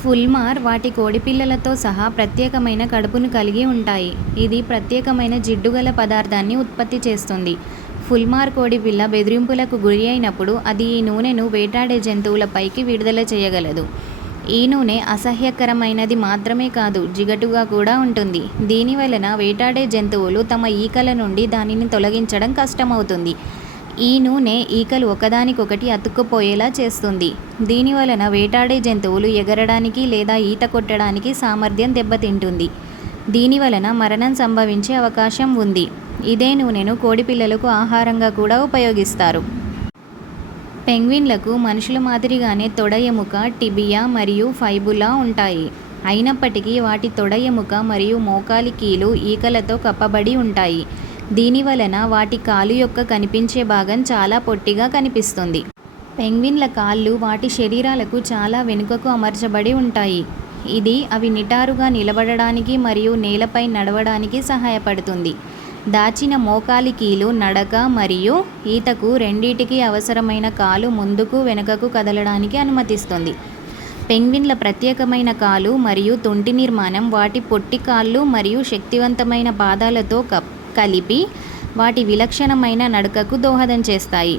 ఫుల్మార్ వాటి కోడిపిల్లలతో సహా ప్రత్యేకమైన కడుపును కలిగి ఉంటాయి. ఇది ప్రత్యేకమైన జిడ్డుగల పదార్థాన్ని ఉత్పత్తి చేస్తుంది. ఫుల్మార్ కోడిపిల్ల బెదిరింపులకు గురి అయినప్పుడు అది ఈ నూనెను వేటాడే జంతువులపైకి విడుదల చేయగలదు. ఈ నూనె అసహ్యకరమైనది మాత్రమే కాదు, జిగటుగా కూడా ఉంటుంది. దీని వలన వేటాడే జంతువులు తమ ఈకల నుండి దానిని తొలగించడం కష్టమవుతుంది. ఈ నూనె ఈకలు ఒకదానికొకటి అతుక్కుపోయేలా చేస్తుంది. దీని వలన వేటాడే జంతువులు ఎగరడానికి లేదా ఈత కొట్టడానికి సామర్థ్యం దెబ్బతింటుంది. దీని వలన మరణం సంభవించే అవకాశం ఉంది. ఇదే నూనెను కోడిపిల్లలకు ఆహారంగా కూడా ఉపయోగిస్తారు. పెంగ్విన్లకు మనుషుల మాదిరిగానే తొడ ఎముక, టిబియా మరియు ఫైబులా ఉంటాయి. అయినప్పటికీ వాటి తొడ ఎముక మరియు మోకాలి కీలు ఈకలతో కప్పబడి ఉంటాయి. దీని వలన వాటి కాలు యొక్క కనిపించే భాగం చాలా పొట్టిగా కనిపిస్తుంది. పెంగ్విన్ల కాళ్ళు వాటి శరీరాలకు చాలా వెనుకకు అమర్చబడి ఉంటాయి. ఇది అవి నిటారుగా నిలబడడానికి మరియు నేలపై నడవడానికి సహాయపడుతుంది. దాచిన మోకాలి కీలు నడక మరియు ఈతకు రెండింటికి అవసరమైన కాలు ముందుకు వెనుకకు కదలడానికి అనుమతిస్తుంది. పెంగ్విన్ల ప్రత్యేకమైన కాలు మరియు తొంటి నిర్మాణం వాటి పొట్టి కాళ్ళు మరియు శక్తివంతమైన పాదాలతో కలిపి వాటి విలక్షణమైన నడకకు దోహదం చేస్తాయి.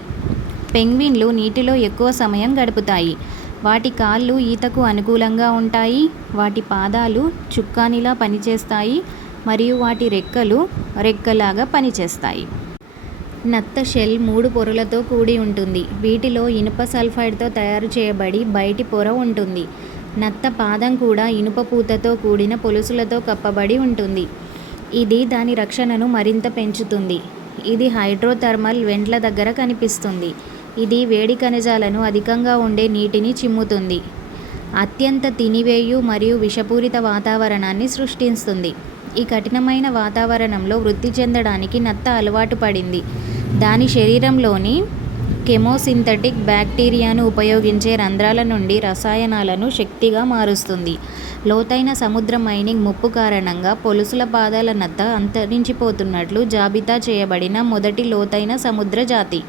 పెంగ్విన్లు నీటిలో ఎక్కువ సమయం గడుపుతాయి. వాటి కాళ్ళు ఈతకు అనుకూలంగా ఉంటాయి. వాటి పాదాలు చుక్కానిలా పనిచేస్తాయి మరియు వాటి రెక్కలు రెక్కలాగా పనిచేస్తాయి. నత్త షెల్ 3 పొరలతో కూడి ఉంటుంది. వీటిలో ఇనుప సల్ఫైడ్తో తయారు చేయబడి బయటి పొర ఉంటుంది. నత్త పాదం కూడా ఇనుప పూతతో కూడిన పొలుసులతో కప్పబడి ఉంటుంది. ఇది దాని రక్షణను మరింత పెంచుతుంది. ఇది హైడ్రోథర్మల్ వెంట్ల దగ్గర కనిపిస్తుంది. ఇది వేడి ఖనిజాలను అధికంగా ఉండే నీటిని చిమ్ముతుంది. అత్యంత తినివేయు మరియు విషపూరిత వాతావరణాన్ని సృష్టిస్తుంది. ఈ కఠినమైన వాతావరణంలో వృద్ధి చెందడానికి నత్త అలవాటు పడింది. దాని శరీరంలోని కెమోసింథటిక్ బ్యాక్టీరియాను ఉపయోగించే రంధ్రాల నుండి రసాయనాలను శక్తిగా మారుస్తుంది. లోతైన సముద్ర మైనింగ్ ముప్పు కారణంగా పొలుసుల పాదాల నత్త అంతరించిపోతున్నట్లు జాబితా చేయబడిన మొదటి లోతైన సముద్ర జాతి.